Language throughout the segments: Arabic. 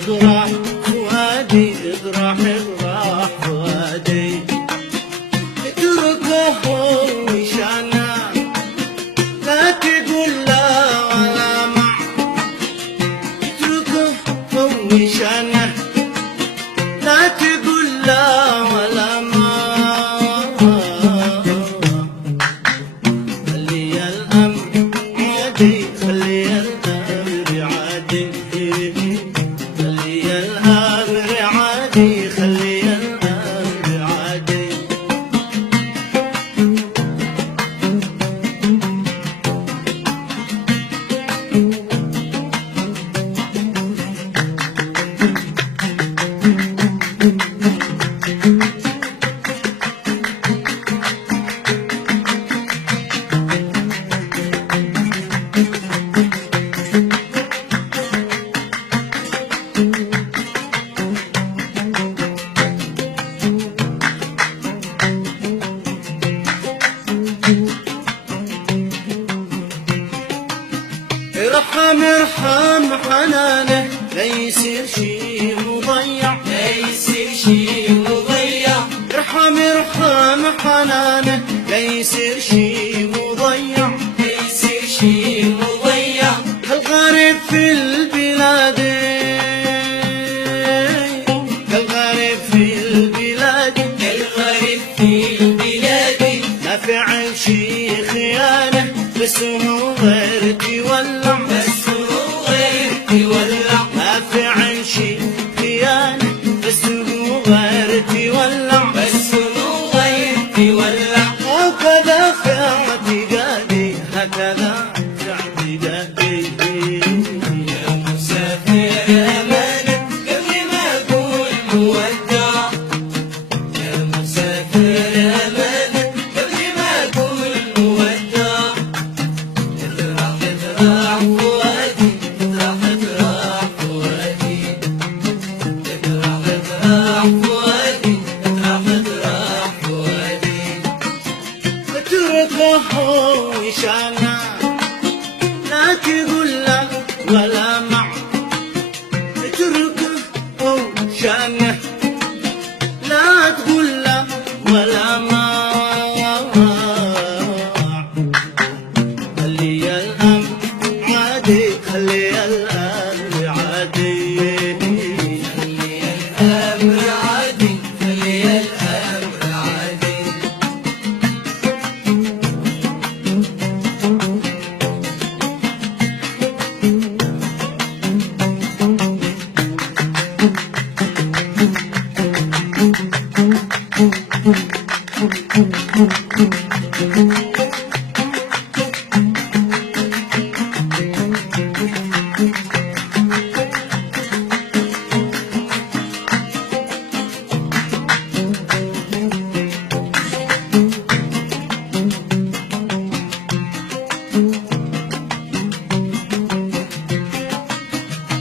اطرح فؤادي اطرح فؤادي اتركه وشانا لا تقول لا ولا مع اتركه وشانا لا تقول لا ولا مع خلي الأمر عادي خلي الأمر عادي خلي الأمر عادي خلي الأمر عادي ارحم حنانه لا يصير شي مضيع لا يصير شي مضيع ارحم حنانه لا يصير شي مضيع لا يصير شي مضيع الغريب في البلاد الغريب في البلاد الغريب في البلاد ما فعل شي خيانه بس هو غير تولع بس هو غير تولع ما فعل شي خيانة بس هو غير تولع بس هو غير تولع هكذا في اعتقادي هكذا في اعتقادي يا مسافر امانة قبل ما اقول مودع يا مسافر امانة قبل ما اقول مودع اطرح فؤادي اطرح فؤادي اطرح فؤادي اطرح فؤادي اتركه وشانا لا تقول لا ولا مع اتركه وشانا لا تقول لا ولا مع خلي الأمر عادي خلي الأمر عادي خلي الأمر عادي خلي الأمر عادي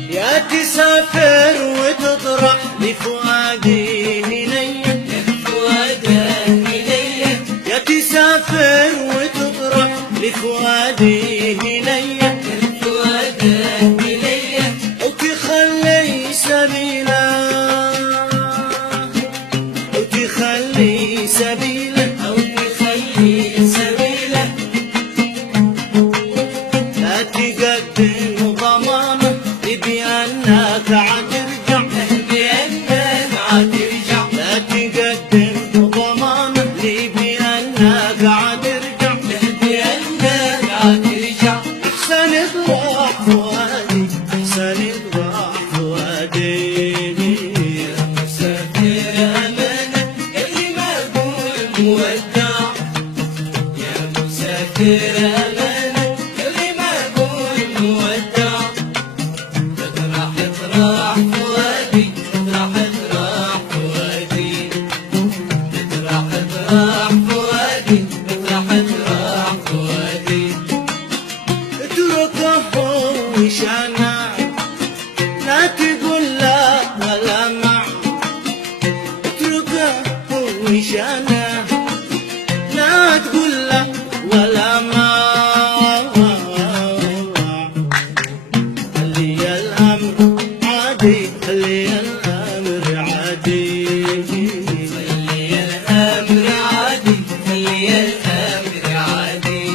يا تسافر وتطرح لفؤادي هنية لفؤادي هنية يا تسافر وتطرح لفؤادي هنية لفؤادي هنية أو تخلي سبيله أو تخلي سبيله أو تخلي سبيله لا تقدم ضمانه بأنك عترجع بأنك عترجع لا تقدم ضمانه بأنك عترجع بأنك عترجع احسن اطرح فؤادي احسن اطرح فؤادي خلي الأمر عادي. خلي الأمر عادي، خلي الأمر عادي.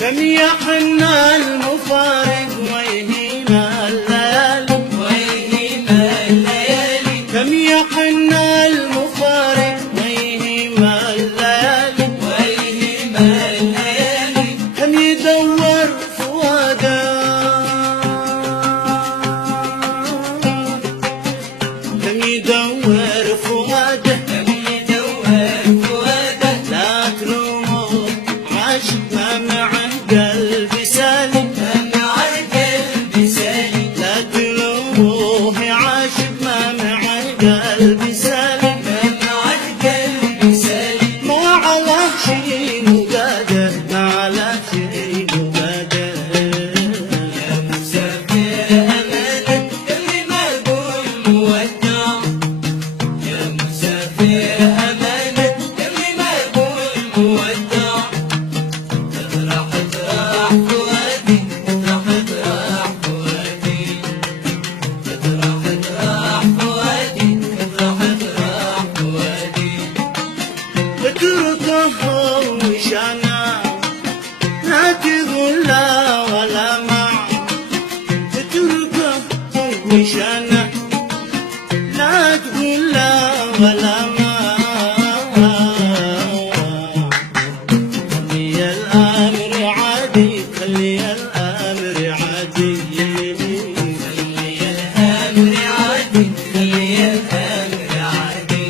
كم يحن المفارق ويهيم الليالي، ويهيم الليالي. كم يحن المفارق ويهيم الليالي، ويهيم الليالي. كم يدور فؤاده، كم يدور فؤاده، كم يدور فؤاده. لا تلوموا عاشق ما مع قلب سالي، مع القلب سالي. لا تلوموه عاشق ما مع قلب سالي، مع القلب سالي. ما على شيء مقادر، ما على شيء مقادر. يا مسافر أمانة اللي ما أقول مودع. يا مسافر أمانة اللي ما أقول مودع. اطرح اطرح فؤادي، اطرح اطرح فؤادي. اطرح اطرح فؤادي، اطرح اطرح فؤادي. اتركه وشانا، لا تقول لا ولا ما، اتركه وشانا، لا تقول لا ولا ما. خلي الأمر عادي، خلي الأمر عادي. خلي الأمر عادي، خلي الأمر عادي.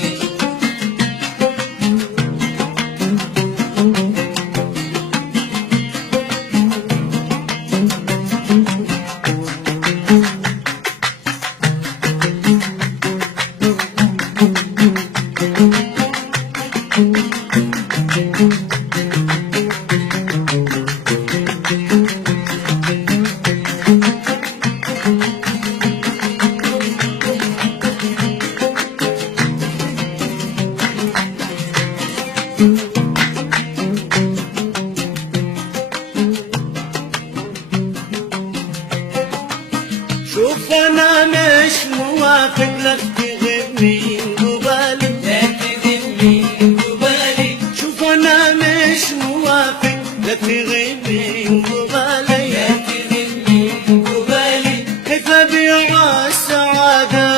شوف أنا مش موافق لك تغيب من قبالي، لا تغيب من قبالي. شوف أنا مش موافق لك تغيب من قبالي. لا تغيب من قبالي. كيف أبيع السعادة،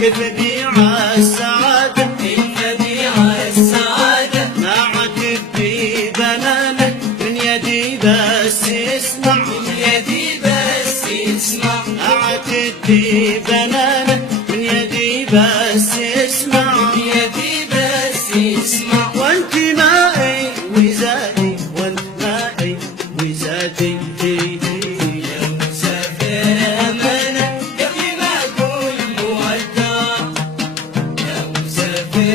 كيف أبيع السعادة، كيف أبيع السعادة. ما عتب بي بنانة من يدي بس اسمع، من يدي بس اسمع. ما عتب بي بنانة من يدي بس اسمع. من يدي بس اسمع. وانت مائي وزادي، وانت مائي وزادي. يا مسافر أمانة قبل ما أقول مودع. يا مسافر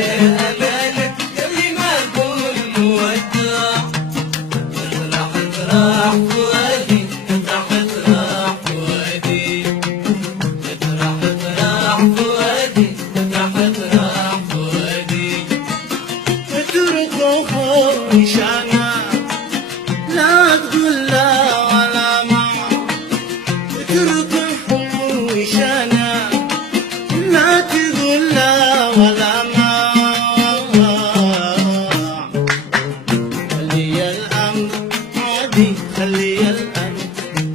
أمانة قبل ما أقول مودع. اطرح اطرح فؤادي، اطرح اطرح فؤادي. اطرح اطرح فؤادي، اطرح اطرح فؤادي. اتركه وشانا، لا تقول لا ولا ما، اتركه وشانا، لا تقول لا ولا ما. خلي الأمر عادي، خلي الأمر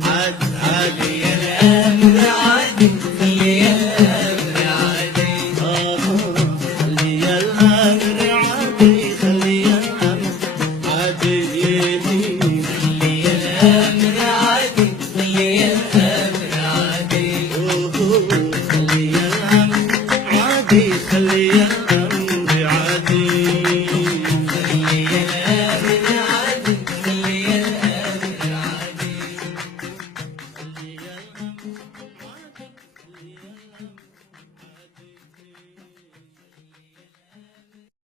عادي عادي. خلي الأمر عادي، خلي الأمر عادي. خلي الأمر عادي، خلي الأمر عادي. خلي الأمر عادي، خلي الأمر عادي. خليها